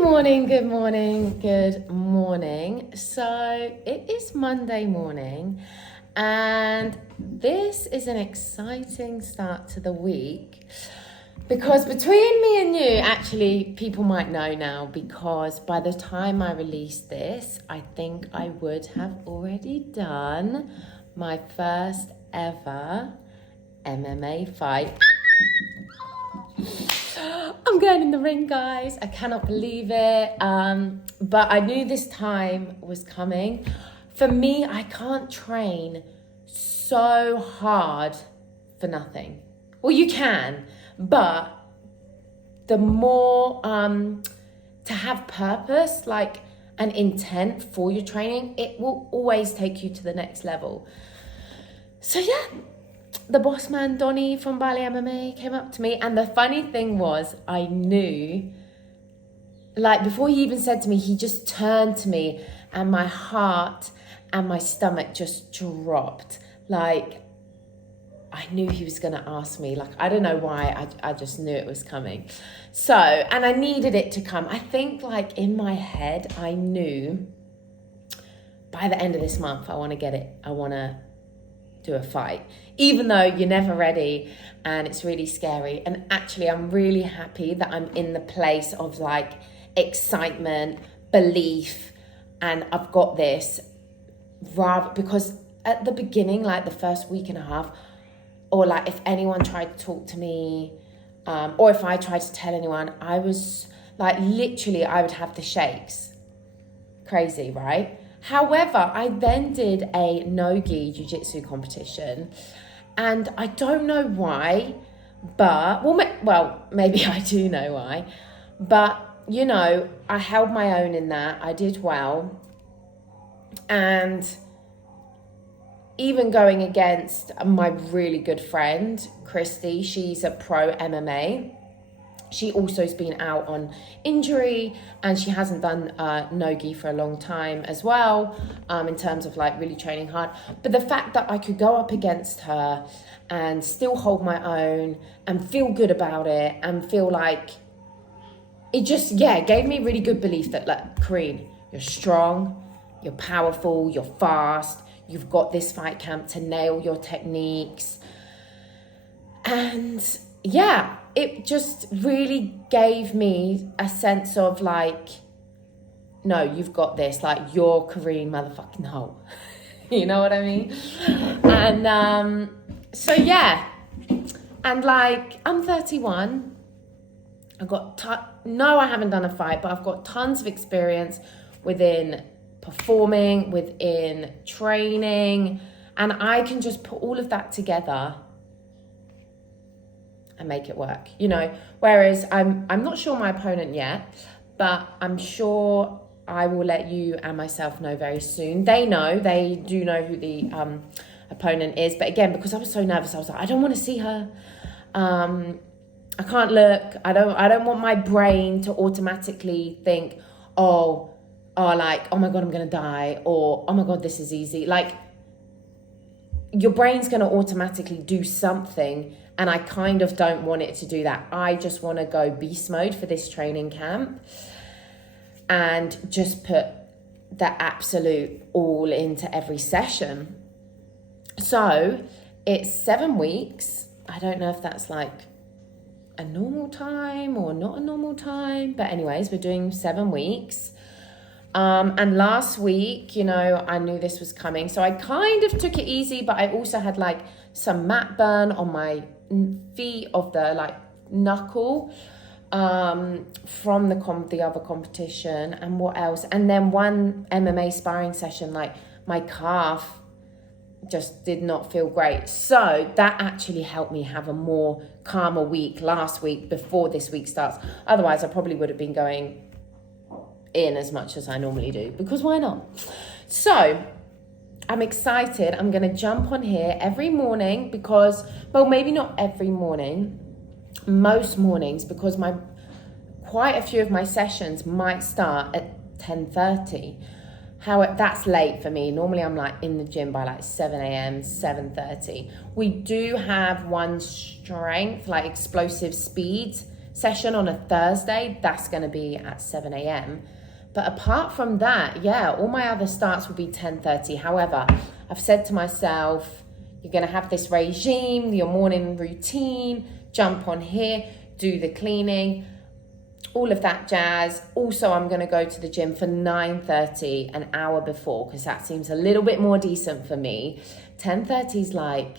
Good morning. So it is Monday morning, and this is an exciting start to the week because between me and you, actually, people might know now because by the time I release this, I think I would have already done my first ever MMA fight. I'm going in the ring, guys. I cannot believe it. But I knew this time was coming. For me, I can't train so hard for nothing. Well, you can, but the more to have purpose, like an intent for your training, it will always take you to the next level. So yeah. The boss man, Donnie from Bali MMA, came up to me. And the funny thing was, I knew, like before he even said to me, he just turned to me and my heart and my stomach just dropped. Like, I knew he was going to ask me. Like, I don't know why, I just knew it was coming. So, and I needed it to come. I think like in my head, I knew by the end of this month, I want to get it. I want to do a fight, even though you're never ready and it's really scary. And actually, I'm really happy that I'm in the place of like excitement, belief, and I've got this rather because at the beginning, like the first week and a half, or like if anyone tried to talk to me, or if I tried to tell anyone, I was like, literally, I would have the shakes. Crazy, right? However, I then did a no-gi jiu-jitsu competition, and I don't know why, but, well, maybe I do know why, but, you know, I held my own in that. I did well, and even going against my really good friend, Christy, she's a pro MMA. She also has been out on injury and she hasn't done no-gi for a long time as well, in terms of like really training hard. But the fact that I could go up against her and still hold my own and feel good about it and feel like it just, gave me really good belief that like, Karine, you're strong, you're powerful, you're fast, you've got this fight camp to nail your techniques. And yeah, it just really gave me a sense of like, no, you've got this, like you're Karine motherfucking Ho. You know what I mean? And so yeah, and like I'm 31. I got I haven't done a fight, but I've got tons of experience within performing, within training, and I can just put all of that together and make it work, you know. Whereas I'm not sure my opponent yet, but I'm sure I will let you and myself know very soon. They do know who the opponent is. But again, because I was so nervous, I was like, I don't want to see her. I can't look. I don't want my brain to automatically think, oh my God, I'm gonna die, or oh my God, this is easy. Like, your brain's gonna automatically do something. And I kind of don't want it to do that. I just want to go beast mode for this training camp and just put the absolute all into every session. So it's 7 weeks. I don't know if that's like a normal time or not a normal time. But anyways, we're doing 7 weeks. And last week, you know, I knew this was coming. So I kind of took it easy, but I also had like some mat burn on my feet of the like knuckle from the other competition. And what else? And then one MMA sparring session, like my calf just did not feel great. So that actually helped me have a more calmer week last week before this week starts. Otherwise, I probably would have been going in as much as I normally do, because why not? So I'm excited. I'm going to jump on here every morning because, well, maybe not every morning, most mornings, because quite a few of my sessions might start at 10:30. That's late for me. Normally I'm like in the gym by like 7 a.m, 7:30. We do have one strength, like explosive speed session on a Thursday, that's going to be at 7 a.m. But apart from that, yeah, all my other starts will be 10:30. However, I've said to myself, you're going to have this regime, your morning routine, jump on here, do the cleaning, all of that jazz. Also, I'm going to go to the gym for 9:30, an hour before, because that seems a little bit more decent for me. 10:30 is like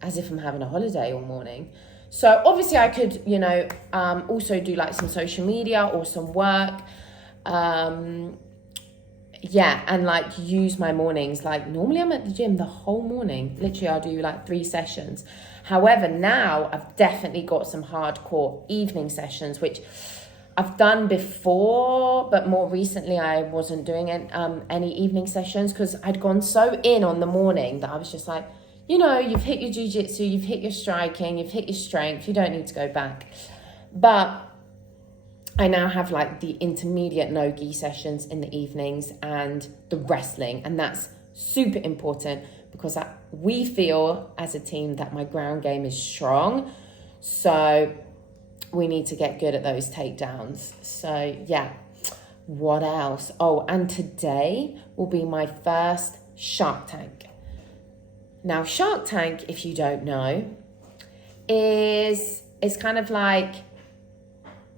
as if I'm having a holiday all morning. So obviously I could, you know, also do like some social media or some work. Yeah, and like use my mornings. Like normally I'm at the gym the whole morning. Literally I'll do like 3 sessions. However, now I've definitely got some hardcore evening sessions, which I've done before, but more recently I wasn't doing any evening sessions because I'd gone so in on the morning that I was just like, you know, you've hit your jiu-jitsu, you've hit your striking, you've hit your strength, you don't need to go back. But I now have like the intermediate no-gi sessions in the evenings and the wrestling, and that's super important because we feel as a team that my ground game is strong. So we need to get good at those takedowns. So yeah, what else? Oh, and today will be my first Shark Tank. Now, Shark Tank, if you don't know, is kind of like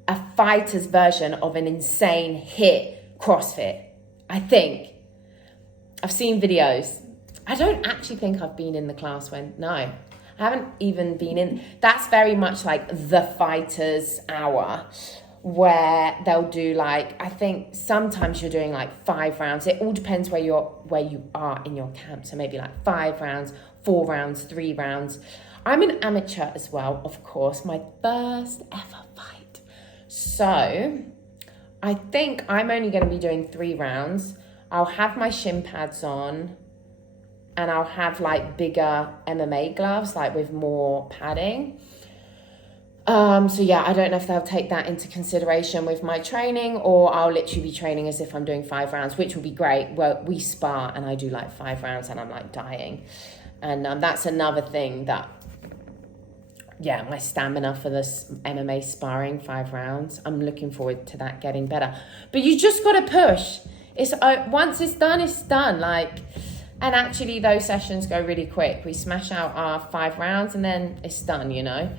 a fighter's version of an insane hit CrossFit, I think. I've seen videos. I don't actually think I've been in the class no. I haven't even been in. That's very much like the fighter's hour, where they'll do like, I think sometimes you're doing like 5 rounds. It all depends where you are in your camp. So maybe like 5 rounds, 4 rounds, 3 rounds. I'm an amateur as well, of course, my first ever fight. So I think I'm only going to be doing 3 rounds. I'll have my shin pads on and I'll have like bigger MMA gloves, like with more padding. So yeah, I don't know if they'll take that into consideration with my training, or I'll literally be training as if I'm doing 5 rounds, which will be great. Well, we spar and I do like 5 rounds and I'm like dying. And that's another thing that, yeah, my stamina for this MMA sparring 5 rounds, I'm looking forward to that getting better. But you just got to push. Once it's done. Like, and actually those sessions go really quick. We smash out our 5 rounds and then it's done, you know.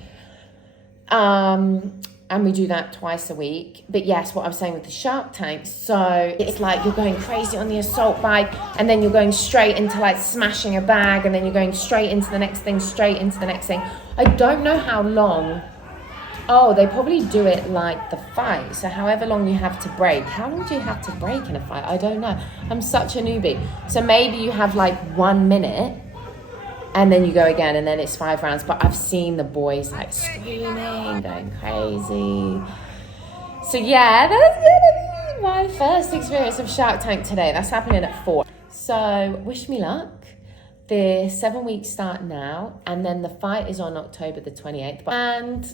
And we do that twice a week. But yes, what I was saying with the Shark Tank, so it's like you're going crazy on the assault bike and then you're going straight into like smashing a bag and then you're going straight into the next thing, straight into the next thing. I don't know how long. Oh, they probably do it like the fight. So however long you have to break. How long do you have to break in a fight? I don't know. I'm such a newbie. So maybe you have like 1 minute and then you go again, and then it's 5 rounds. But I've seen the boys like screaming, going crazy. So yeah, that's gonna be my first experience of Shark Tank today. That's happening at 4. So wish me luck. The 7 weeks start now, and then the fight is on October the 28th. And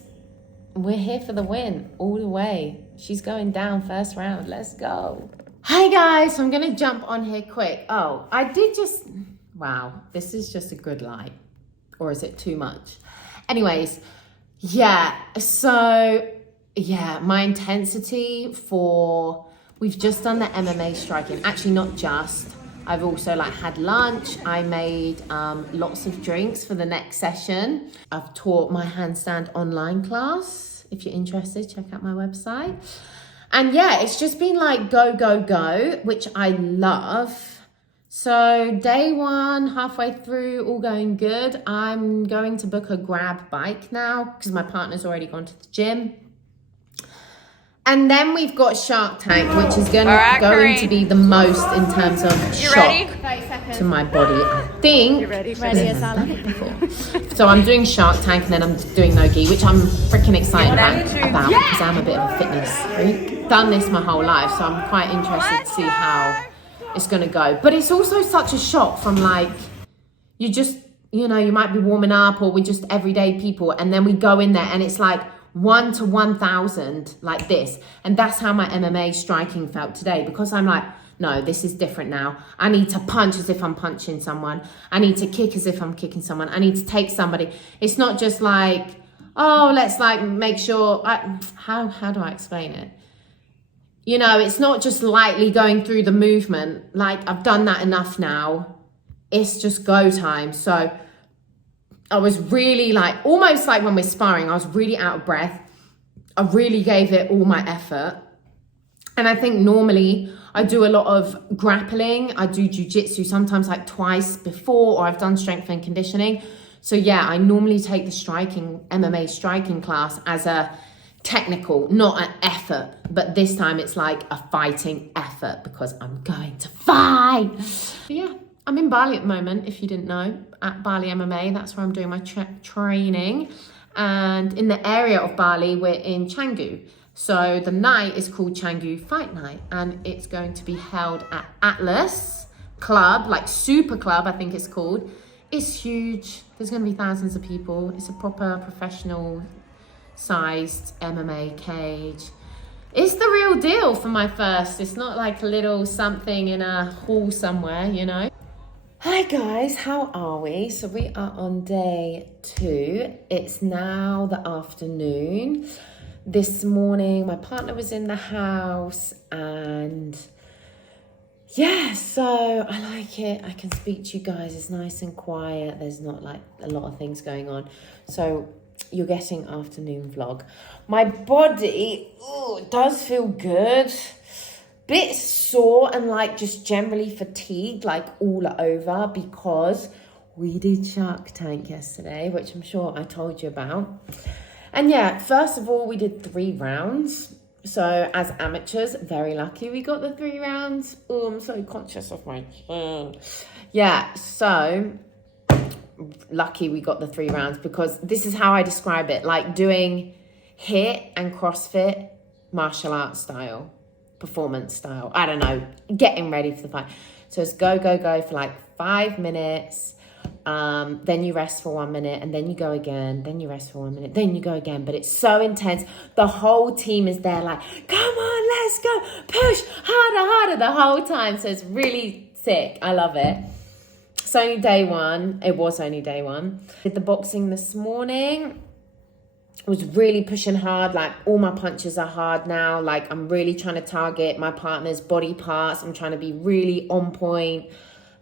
we're here for the win all the way. She's going down first round. Let's go. Hi guys, so I'm gonna jump on here quick. Oh, I did just... Wow, this is just a good light. Or is it too much? Anyways, yeah, so, yeah, my intensity for... We've just done the MMA striking. Actually, not just. I've also like had lunch. I made lots of drinks for the next session. I've taught my handstand online class. If you're interested, check out my website. And yeah, it's just been like go, go, go, which I love. So day 1, halfway through, all going good. I'm going to book a grab bike now because my partner's already gone to the gym. And then we've got Shark Tank, which is going to be the most in terms of shock to my body, I think. You ready? Ready as I've done it before. So I'm doing Shark Tank and then I'm doing no-gi, which I'm freaking excited about because I'm a bit of a fitness freak. Done this my whole life, so I'm quite interested to see how it's going to go. But it's also such a shock from like, you just, you know, you might be warming up or we're just everyday people, and then we go in there and it's like 1 to 1,000 like this. And that's how my MMA striking felt today, because I'm like, no, this is different now. I need to punch as if I'm punching someone. I need to kick as if I'm kicking someone. I need to take somebody. It's not just like, oh, let's like make sure, how do I explain it? You know, it's not just lightly going through the movement. Like, I've done that enough now. It's just go time. So I was really like, almost like when we're sparring, I was really out of breath. I really gave it all my effort. And I think normally I do a lot of grappling. I do jiu-jitsu sometimes like twice before, or I've done strength and conditioning. So yeah, I normally take the MMA striking class as a technical, not an effort. But this time it's like a fighting effort because I'm going to fight. But yeah, I'm in Bali at the moment, if you didn't know, at Bali MMA. That's where I'm doing my training. And in the area of Bali, we're in Canggu. So the night is called Canggu Fight Night, and it's going to be held at Atlas Club, like Super Club, I think it's called. It's huge. There's going to be thousands of people. It's a proper professional sized MMA cage. It's the real deal for my first. It's not like a little something in a hall somewhere, you know. Hi guys, how are we? So we are on day 2. It's now the afternoon. This morning, my partner was in the house and yeah, so I like it. I can speak to you guys. It's nice and quiet. There's not like a lot of things going on. So you're getting afternoon vlog. My body does feel good. Bit sore and like just generally fatigued, like all over, because we did Shark Tank yesterday, which I'm sure I told you about. And yeah, first of all, we did 3 rounds. So as amateurs, very lucky we got the 3 rounds. Oh, I'm so conscious of my chin. Yeah, so lucky we got the 3 rounds, because this is how I describe it, like doing HIIT and CrossFit martial arts style, performance style. I don't know, getting ready for the fight. So it's go for like 5 minutes. Then you rest for 1 minute, and then you go again, then you rest for 1 minute, then you go again. But it's so intense. The whole team is there like, come on, let's go, push harder the whole time. So it's really sick. I love it. It's only day 1. It was only day 1. Did the boxing this morning. Was really pushing hard. Like, all my punches are hard now. Like, I'm really trying to target my partner's body parts. I'm trying to be really on point.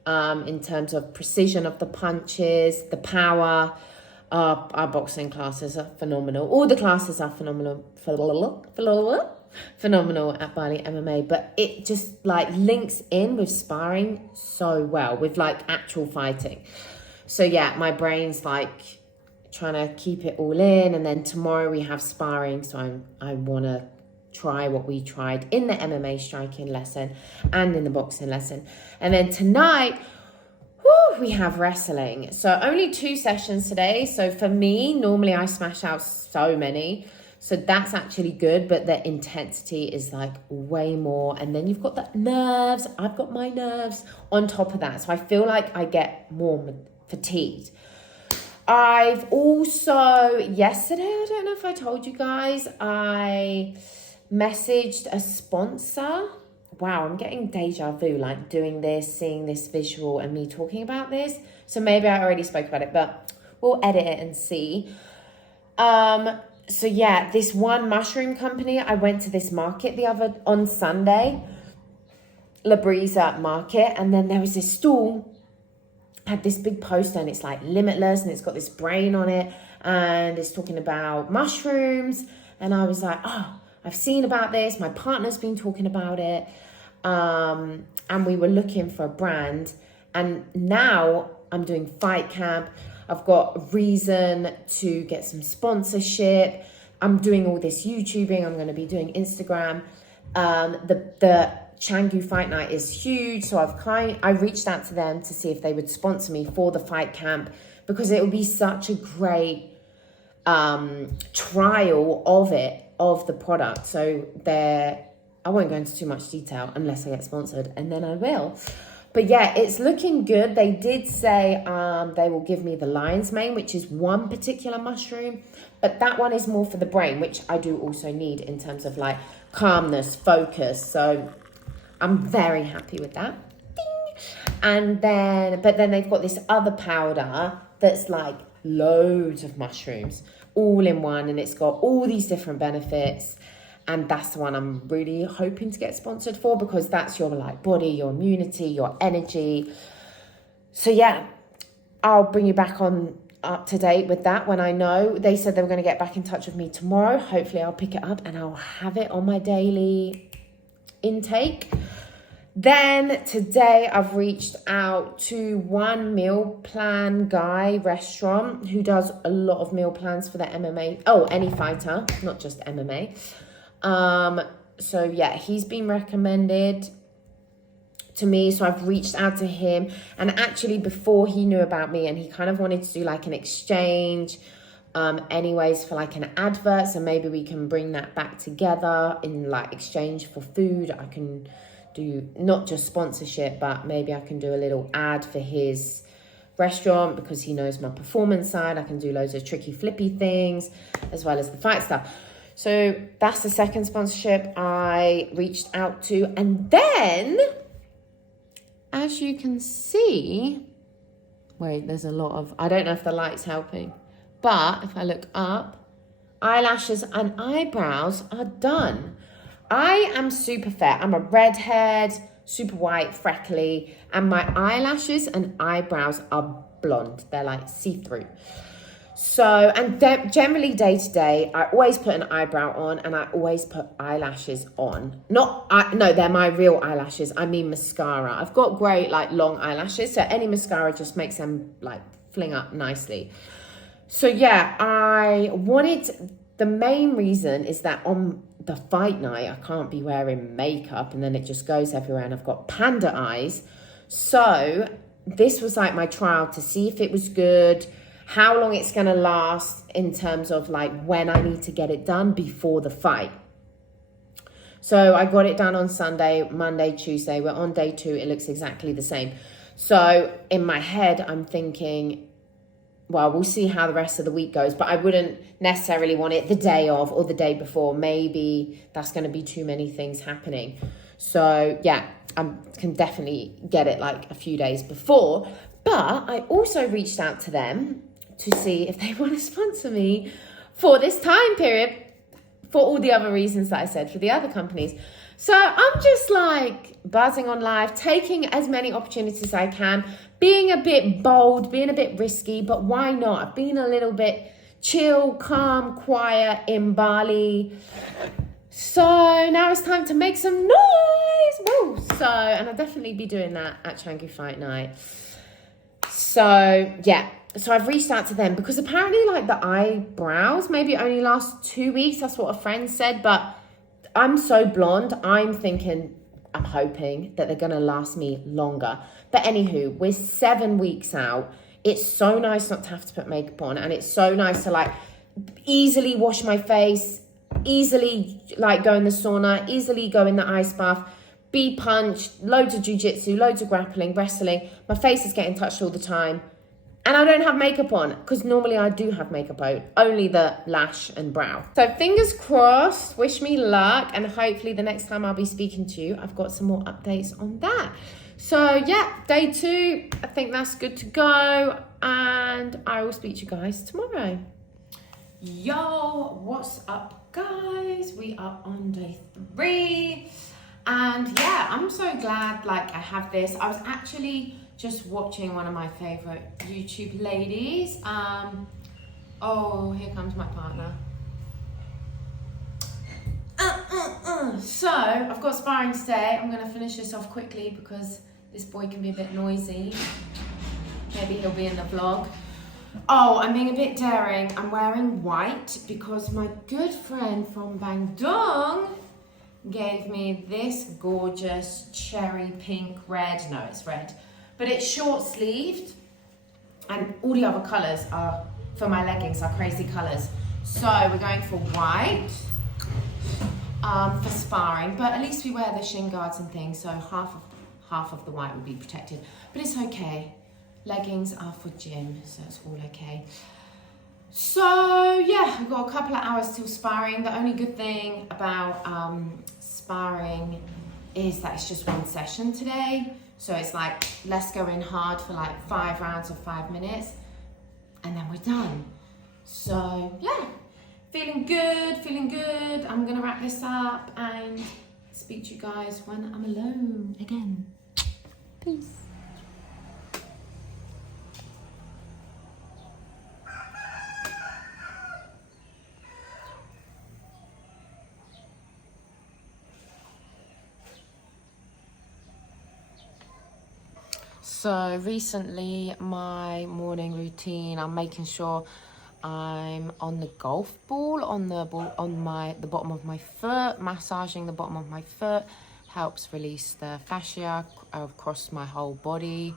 In terms of precision of the punches, the power. Our boxing classes are phenomenal. All the classes are phenomenal at Bali MMA, but it just like links in with sparring so well, with like actual fighting. So yeah, my brain's like trying to keep it all in, and then tomorrow we have sparring, so I want to try what we tried in the MMA striking lesson and in the boxing lesson. And then tonight, we have wrestling. So only 2 sessions today. So for me, normally I smash out so many. So that's actually good, but the intensity is like way more. And then you've got the nerves. I've got my nerves on top of that. So I feel like I get more fatigued. I've also, yesterday, I don't know if I told you guys, I messaged a sponsor. Wow, I'm getting deja vu, like doing this, seeing this visual and me talking about this. So maybe I already spoke about it, but we'll edit it and see. So yeah, this one mushroom company, I went to this market on Sunday, La Brisa market, and then there was this stall, had this big poster, and it's like limitless, and it's got this brain on it, and it's talking about mushrooms. And I was like, oh, I've seen about this. My partner's been talking about it. And we were looking for a brand. And now I'm doing fight camp. I've got a reason to get some sponsorship. I'm doing all this YouTubing. I'm going to be doing Instagram. The Canggu Fight Night is huge. So I reached out to them to see if they would sponsor me for the fight camp, because it would be such a great trial of the product. So I won't go into too much detail unless I get sponsored, and then I will. But yeah, it's looking good. They did say they will give me the lion's mane, which is one particular mushroom, but that one is more for the brain, which I do also need in terms of like calmness, focus. So I'm very happy with that. Ding! But then they've got this other powder that's like loads of mushrooms, all in one, and it's got all these different benefits. And that's the one I'm really hoping to get sponsored for, because that's your like body, your immunity, your energy. So yeah, I'll bring you back on up to date with that when I know. They said they were going to get back in touch with me tomorrow. Hopefully I'll pick it up and I'll have it on my daily intake. Then today I've reached out to one meal plan guy restaurant who does a lot of meal plans for the MMA. Oh, any fighter, not just MMA. So yeah, he's been recommended to me, so I've reached out to him. And actually before he knew about me, and he kind of wanted to do like an exchange anyways for like an advert, so maybe we can bring that back together in like exchange for food. I can do not just sponsorship, but maybe I can do a little ad for his restaurant because he knows my performance side. I can do loads of tricky flippy things as well as the fight stuff. So that's the second sponsorship I reached out to. And then, as you can see, wait, there's a lot of, I don't know if the light's helping, but if I look up, eyelashes and eyebrows are done. I am super fair. I'm a redhead, super white, freckly, and my eyelashes and eyebrows are blonde. They're like see-through. So, and generally day to day, I always put an eyebrow on and I always put eyelashes on. No, they're my real eyelashes. I mean mascara. I've got great like long eyelashes, so any mascara just makes them like fling up nicely. So yeah, the main reason is that on the fight night, I can't be wearing makeup and then it just goes everywhere and I've got panda eyes. So this was like my trial to see if it was good, how long it's going to last in terms of like when I need to get it done before the fight. So I got it done on Sunday, Monday, Tuesday. We're on day 2. It looks exactly the same. So in my head, I'm thinking, well, we'll see how the rest of the week goes, but I wouldn't necessarily want it the day of or the day before. Maybe that's going to be too many things happening. So yeah, I can definitely get it like a few days before. But I also reached out to them to see if they want to sponsor me for this time period for all the other reasons that I said for the other companies. So I'm just like buzzing on life, taking as many opportunities as I can, being a bit bold, being a bit risky, but why not? I've been a little bit chill, calm, quiet in Bali. So now it's time to make some noise. Woo! So, and I'll definitely be doing that at Canggu Fight Night. So yeah, so I've reached out to them because apparently like the eyebrows maybe only last 2 weeks. That's what a friend said, but I'm so blonde, I'm hoping that they're going to last me longer. But anywho, we're 7 weeks out. It's so nice not to have to put makeup on. And it's so nice to like easily wash my face, easily like go in the sauna, easily go in the ice bath, be punched, loads of jiu-jitsu, loads of grappling, wrestling. My face is getting touched all the time. And I don't have makeup on because normally I do have makeup on, only the lash and brow. So fingers crossed, wish me luck. And hopefully the next time I'll be speaking to you, I've got some more updates on that. So yeah, day 2, I think that's good to go. And I will speak to you guys tomorrow. Yo, what's up guys? We are on day 3. And yeah, I'm so glad like I have this. I was actually just watching one of my favorite YouTube ladies. Oh, here comes my partner. So I've got sparring today. I'm gonna finish this off quickly because this boy can be a bit noisy. Maybe he'll be in the vlog. Oh, I'm being a bit daring. I'm wearing white because my good friend from Bandung gave me this gorgeous cherry pink red. No, it's red. But it's short sleeved and all the other colours are, for my leggings, are crazy colours. So we're going for white for sparring, but at least we wear the shin guards and things, so half of the white will be protected. But it's okay. Leggings are for gym, so it's all okay. So yeah, we've got a couple of hours till sparring. The only good thing about sparring is that it's just one session today. So it's like, let's go in hard for like 5 rounds of 5 minutes and then we're done. So yeah, feeling good, feeling good. I'm gonna wrap this up and speak to you guys when I'm alone again. Peace. So recently, my morning routine, I'm making sure I'm on the golf ball, on the bottom of my foot, massaging the bottom of my foot, helps release the fascia across my whole body.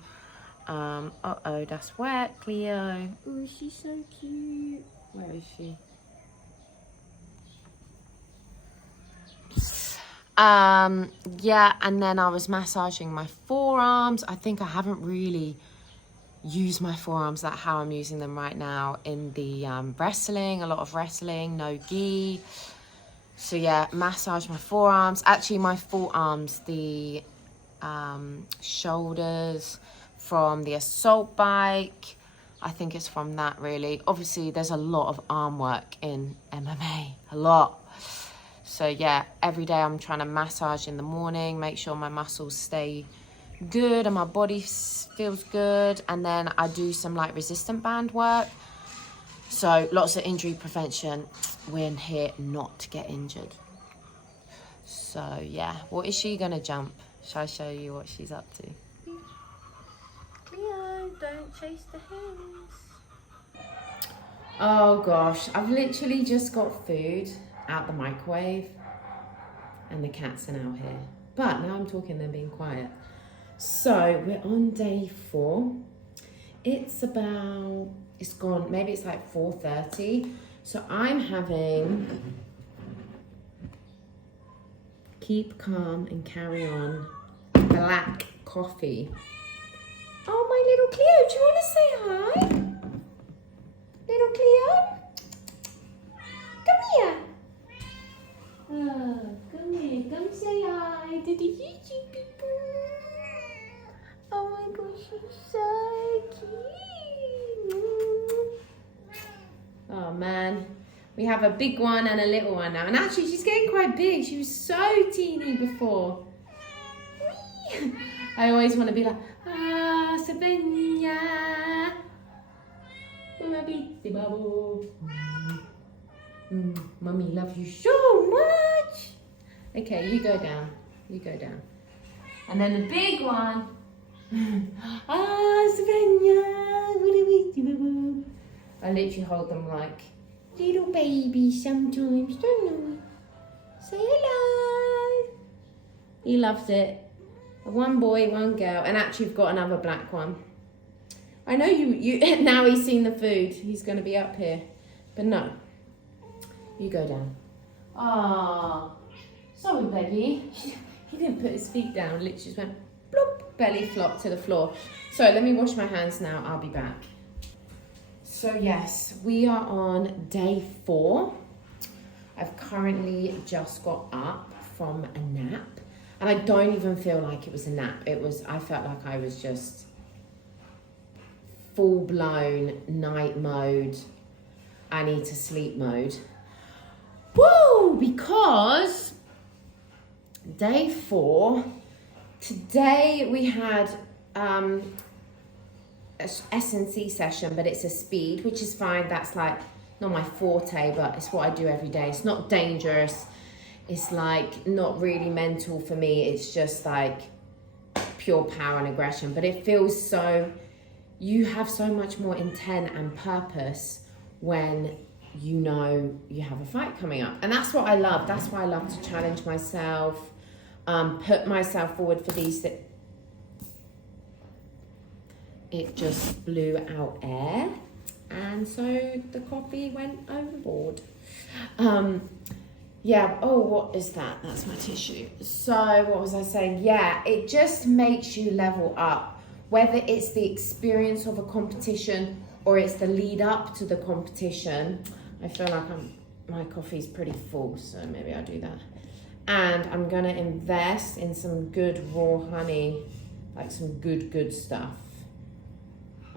Uh-oh, that's wet, Cleo. Oh, she's so cute. Where is she? Yeah, and then I was massaging my forearms. I think I haven't really used my forearms like how I'm using them right now in the wrestling, a lot of wrestling, no gi. So yeah, massage my forearms. Actually, my forearms, the shoulders from the assault bike. I think it's from that, really. Obviously, there's a lot of arm work in MMA, a lot. So yeah, every day I'm trying to massage in the morning, make sure my muscles stay good and my body feels good. And then I do some like resistant band work. So lots of injury prevention. We're here not to get injured. So yeah, what is she gonna jump? Shall I show you what she's up to? Cleo, don't chase the hens. Oh gosh, I've literally just got food out the microwave and the cats are now here. But now I'm talking, they're being quiet. So we're on day 4. It's gone, maybe it's like 4:30. So I'm having Keep Calm and Carry On black coffee. Oh, my little Cleo, do you want to say hi? Little Cleo? Come here. Oh, come here. Come say hi to the YouTube people. Oh my gosh, she's so cute. Oh man. We have a big one and a little one now. And actually, she's getting quite big. She was so teeny before. Whee! I always want to be like, Savannah. Mummy loves you so much. Okay, you go down. You go down. And then the big one. Savannah. I literally hold them like little babies sometimes, don't I? Say hello. He loves it. One boy, one girl, and actually we've got another black one. I know you now he's seen the food. He's going to be up here. But no. You go down. Ah, sorry, Beggy. He didn't put his feet down. Literally just went plop, belly flop to the floor. So let me wash my hands now. I'll be back. So yes, we are on day 4. I've currently just got up from a nap. And I don't even feel like it was a nap. I felt like I was just full-blown night mode. I need to sleep mode. Woo! Because day 4, today we had a S&C session, but it's a speed, which is fine. That's like not my forte, but it's what I do every day. It's not dangerous. It's like not really mental for me. It's just like pure power and aggression. But it feels so, you have so much more intent and purpose when you know you have a fight coming up. And that's what I love. That's why I love to challenge myself, put myself forward for these. It just blew out air. And so the coffee went overboard. Yeah, oh, what is that? That's my tissue. So what was I saying? Yeah, it just makes you level up. Whether it's the experience of a competition or it's the lead up to the competition. I feel like my coffee's pretty full, so maybe I'll do that. And I'm gonna invest in some good raw honey, like some good stuff.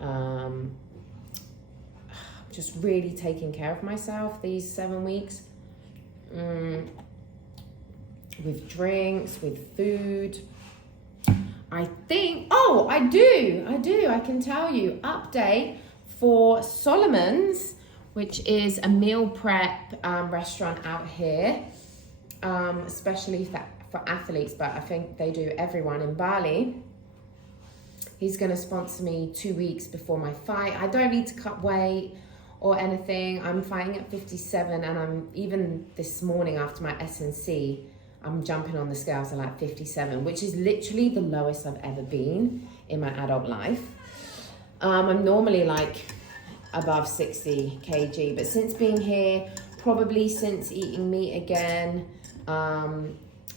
I'm just really taking care of myself these 7 weeks. With drinks, with food. I think, I can tell you, update for Solomon's, which is a meal prep restaurant out here, especially for athletes, but I think they do everyone in Bali. He's going to sponsor me 2 weeks before my fight. I don't need to cut weight or anything. I'm fighting at 57, and I'm even this morning after my S&C, I'm jumping on the scales at like 57, which is literally the lowest I've ever been in my adult life. I'm normally like above 60 kg, but since being here, probably since eating meat again,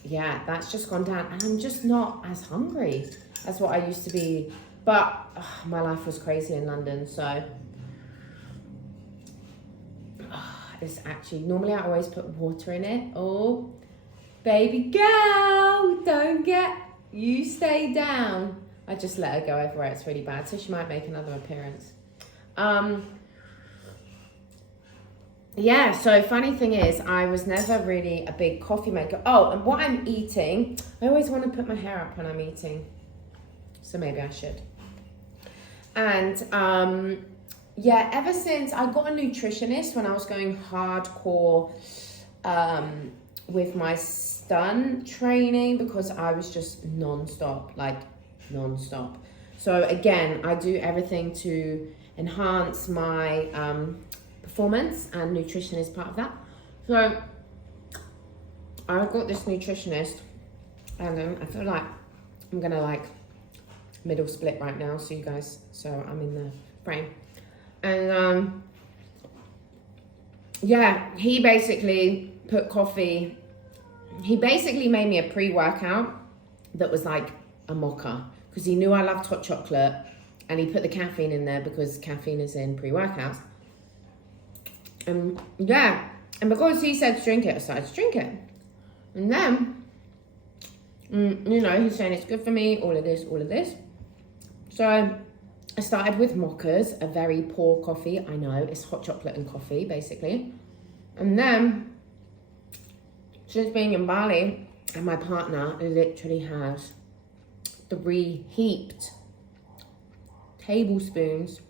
yeah, that's just gone down, and I'm just not as hungry as what I used to be. But my life was crazy in London, so it's actually, normally I always put water in it. Oh, baby girl, you stay down. I just let her go everywhere, it's really bad, so she might make another appearance. Yeah, so funny thing is, I was never really a big coffee maker. Oh, and what I'm eating, I always want to put my hair up when I'm eating, so maybe I should. And yeah, ever since I got a nutritionist when I was going hardcore with my stunt training, because I was just non-stop. So again, I do everything to enhance my performance, and nutrition is part of that. So I've got this nutritionist, and I feel like I'm gonna like middle split right now, so I'm in the frame. And yeah, he basically put coffee, he basically made me a pre-workout that was like a mocha, because he knew I loved hot chocolate, and he put the caffeine in there because caffeine is in pre-workouts. And yeah, and because he said to drink it, I started to drink it. And then, you know, he's saying it's good for me, all of this. So I started with mochas, a very poor coffee. I know, it's hot chocolate and coffee, basically. And then, since being in Bali, and my partner literally has 3 heaped tablespoons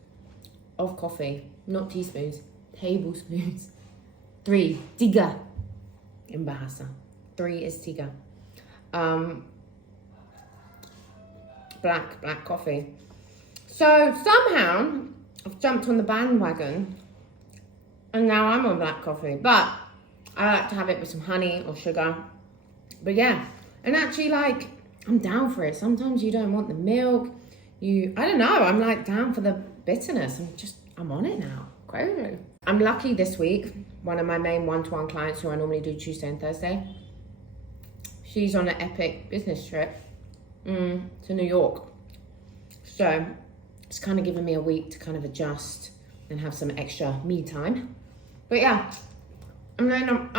of coffee, not teaspoons, tablespoons. 3, tiga in Bahasa. 3 is tiga. Black coffee. So somehow I've jumped on the bandwagon, and now I'm on black coffee, but I like to have it with some honey or sugar. But yeah, and actually, like, I'm down for it. Sometimes you don't want the milk. I don't know, I'm like down for the bitterness. I'm on it now. Crazy. I'm lucky this week. One of my main one-to-one clients, who I normally do Tuesday and Thursday, she's on an epic business trip to New York. So it's kind of given me a week to kind of adjust and have some extra me time. But yeah, and then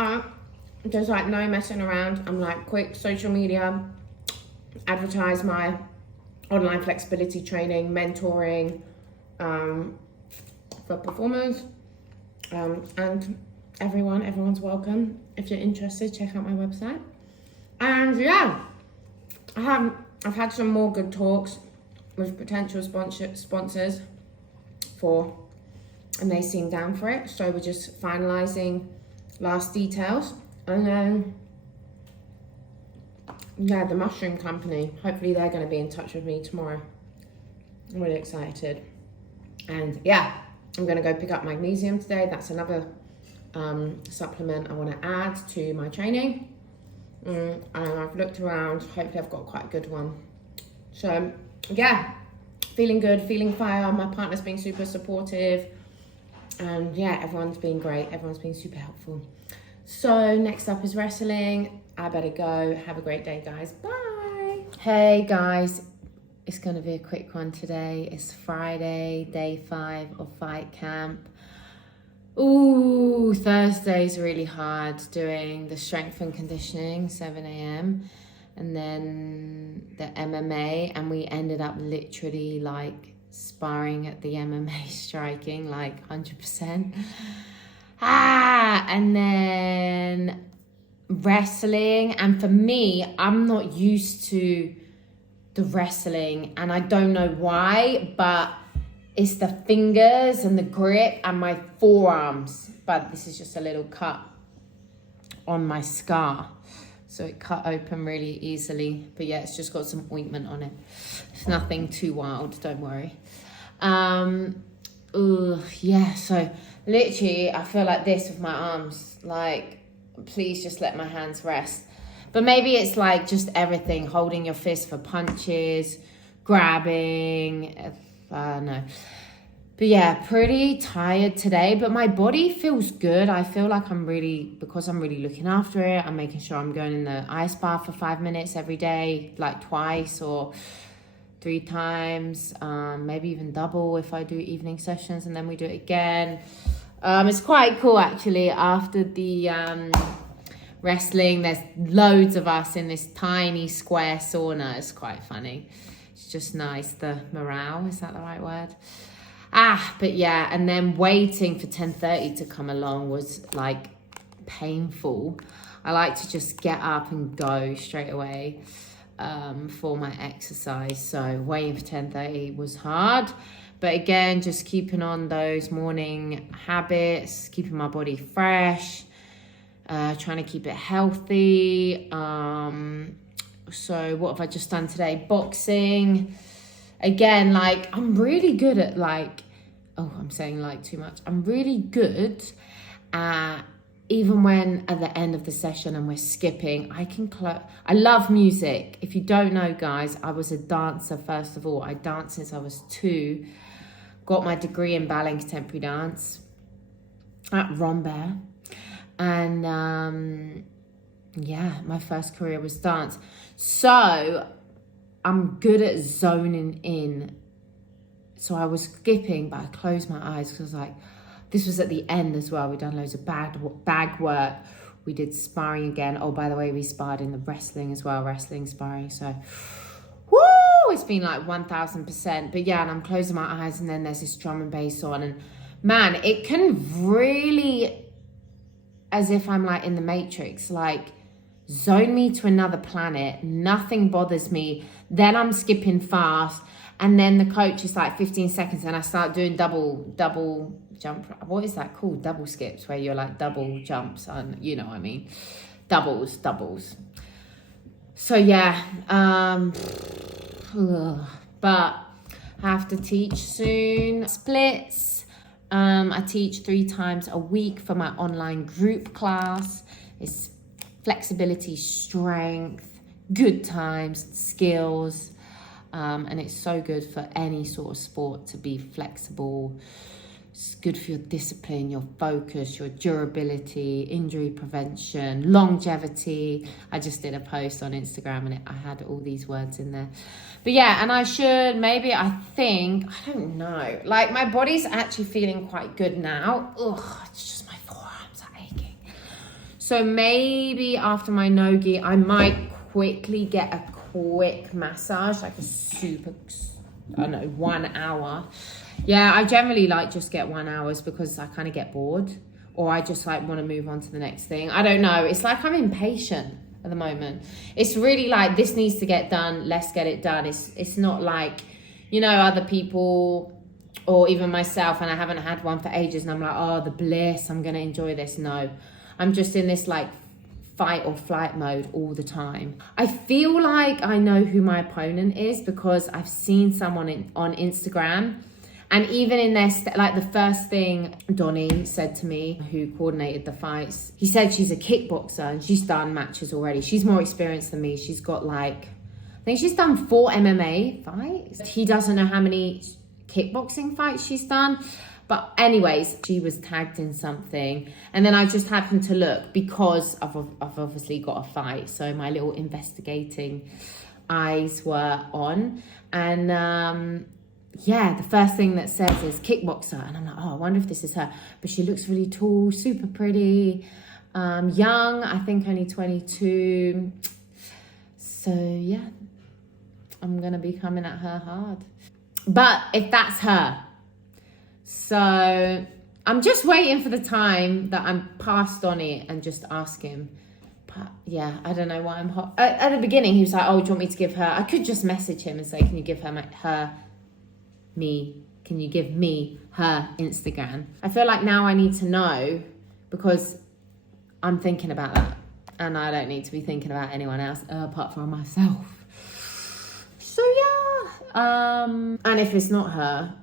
there's like no messing around. I'm like, quick social media, advertise my online flexibility training, mentoring for performers, and everyone's welcome. If you're interested, check out my website. And yeah, I've had some more good talks with potential sponsors and they seem down for it. So we're just finalizing last details, and then yeah, the mushroom company, hopefully they're going to be in touch with me tomorrow. I'm really excited. And yeah, I'm going to go pick up magnesium today. That's another supplement I want to add to my training. And I've looked around, hopefully I've got quite a good one. So yeah, feeling good, feeling fire. My partner's been super supportive, and yeah, everyone's been great. Everyone's been super helpful. So next up is wrestling. I better go. Have a great day, guys. Bye. Hey guys, it's going to be a quick one today. It's Friday, day 5 of fight camp. Ooh, Thursday's really hard, doing the strength and conditioning, 7 a.m. and then the MMA, and we ended up literally like sparring at the MMA striking, like 100%. And then wrestling. And for me, I'm not used to the wrestling, and I don't know why, but it's the fingers and the grip and my forearms. But this is just a little cut on my scar, so it cut open really easily. But yeah, it's just got some ointment on it. It's nothing too wild, don't worry. Yeah, so literally I feel like this with my arms, like, please just let my hands rest. But maybe it's like just everything, holding your fist for punches, grabbing, I don't know. But yeah, pretty tired today, but my body feels good. I feel like because I'm really looking after it, I'm making sure I'm going in the ice bath for 5 minutes every day, like twice or 3 times, maybe even double if I do evening sessions, and then we do it again. It's quite cool actually. After the wrestling, there's loads of us in this tiny square sauna. It's quite funny. It's just nice. The morale, is that the right word? But yeah, and then waiting for 10:30 to come along was like painful. I like to just get up and go straight away for my exercise. So waiting for 10:30 was hard. But again, just keeping on those morning habits, keeping my body fresh, trying to keep it healthy. So what have I just done today? Boxing. Again, like, I'm really good at like, I'm saying like too much. I'm really good at, even when at the end of the session and we're skipping, I love music. If you don't know, guys, I was a dancer first of all. I danced since I was 2. Got my degree in ballet and contemporary dance at Rambert. And yeah, my first career was dance. So I'm good at zoning in. So I was skipping, but I closed my eyes because I was like, this was at the end as well. We'd done loads of bag work. We did sparring again. Oh, by the way, we sparred in the wrestling as well, wrestling sparring. So, woo, it's been like 1000%. But yeah, and I'm closing my eyes and then there's this drum and bass on. And man, it can really, as if I'm like in the Matrix, like zone me to another planet. Nothing bothers me. Then I'm skipping fast. And then the coach is like 15 seconds and I start doing double jump. What is that called? Double skips, where you're like double jumps on, you know what I mean? Doubles. So yeah, but I have to teach soon. Splits. I teach 3 times a week for my online group class. It's flexibility, strength, good times, skills. And it's so good for any sort of sport to be flexible. It's good for your discipline, your focus, your durability, injury prevention, longevity. I just did a post on Instagram and I had all these words in there. But yeah, and I don't know. Like, my body's actually feeling quite good now. It's just my forearms are aching. So maybe after my no-gi, I might quickly get a quick massage, like a super, 1 hour. Yeah, I generally like just get 1 hour because I kind of get bored, or I just like want to move on to the next thing. I don't know. It's like I'm impatient at the moment. It's really like, this needs to get done. Let's get it done. It's not like, other people or even myself, and I haven't had one for ages, and I'm like, oh, the bliss, I'm going to enjoy this. No, I'm just in this like fight or flight mode all the time. I feel like I know who my opponent is because I've seen someone on Instagram, and even in their like the first thing Donnie said to me, who coordinated the fights, he said she's a kickboxer and she's done matches already. She's more experienced than me. She's got like, I think she's done 4 MMA fights. He doesn't know how many kickboxing fights she's done. But anyways, she was tagged in something. And then I just happened to look because I've obviously got a fight. So my little investigating eyes were on. And yeah, the first thing that says is kickboxer. And I'm like, I wonder if this is her. But she looks really tall, super pretty, young, I think only 22. So yeah, I'm going to be coming at her hard. But if that's her. So I'm just waiting for the time that I'm past on it and just ask him. But yeah, I don't know why I'm hot. At the beginning, he was like, oh, do you want me to give her? I could just message him and say, can you give her can you give me her Instagram? I feel like now I need to know, because I'm thinking about that. And I don't need to be thinking about anyone else apart from myself. So yeah. And if it's not her,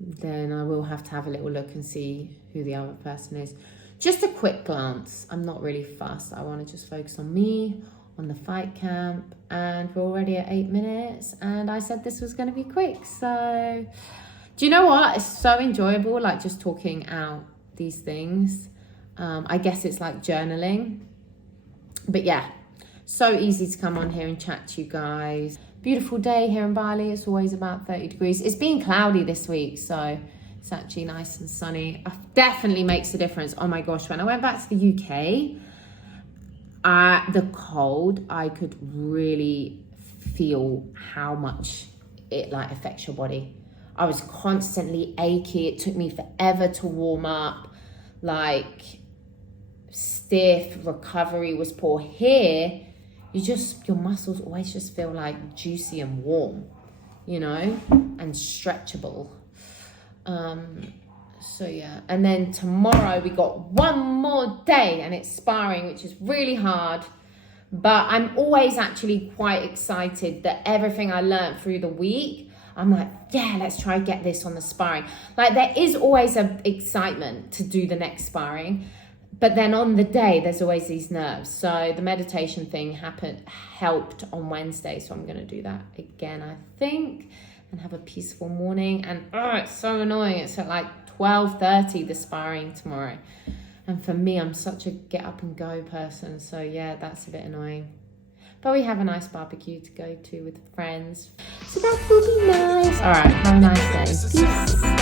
then I will have to have a little look and see who the other person is. Just a quick glance. I'm not really fussed. I want to just focus on me, on the fight camp, and we're already at 8 minutes, and I said this was going to be quick. So do you know what? It's so enjoyable, like just talking out these things. I guess it's like journaling. But yeah, so easy to come on here and chat to you guys. Beautiful day here in Bali. It's always about 30 degrees. It's been cloudy this week, so it's actually nice and sunny. It definitely makes a difference. Oh my gosh, when I went back to the UK, the cold, I could really feel how much it like affects your body. I was constantly achy. It took me forever to warm up. Like, stiff, recovery was poor. Here, your muscles always just feel like juicy and warm, you know, and stretchable. So yeah, and then tomorrow we got one more day and it's sparring, which is really hard, but I'm always actually quite excited that everything I learned through the week, I'm like, yeah, let's try get this on the sparring. Like, there is always an excitement to do the next sparring, but then on the day there's always these nerves. So the meditation thing helped on Wednesday, so I'm going to do that again, I think, and have a peaceful morning. And it's so annoying, it's at like 12:30 the sparring tomorrow, and for me, I'm such a get up and go person, so yeah, that's a bit annoying. But we have a nice barbecue to go to with friends, so that will be nice. All right, have a nice day. Peace.